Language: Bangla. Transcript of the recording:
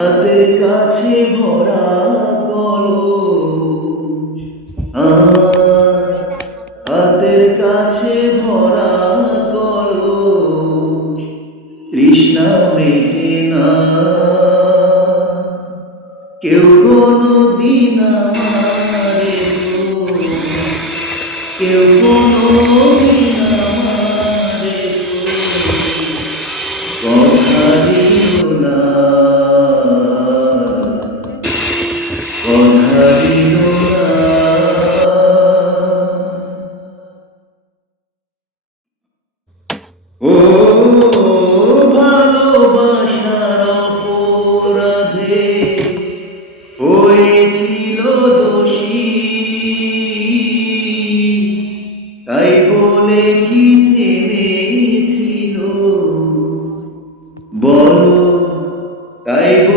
হাতের কাছে ভরা কলস, আমার হাতের কাছে ভরা কলস, তৃষ্ণা মেটে না। কেউ কোনদিন আমারে দোষ, কেউ কোনদিন আমারে দোষ কথা দিও না, কথা দিও না। ও ভালোবাসার অপরাধে হয়েছিল দোষী,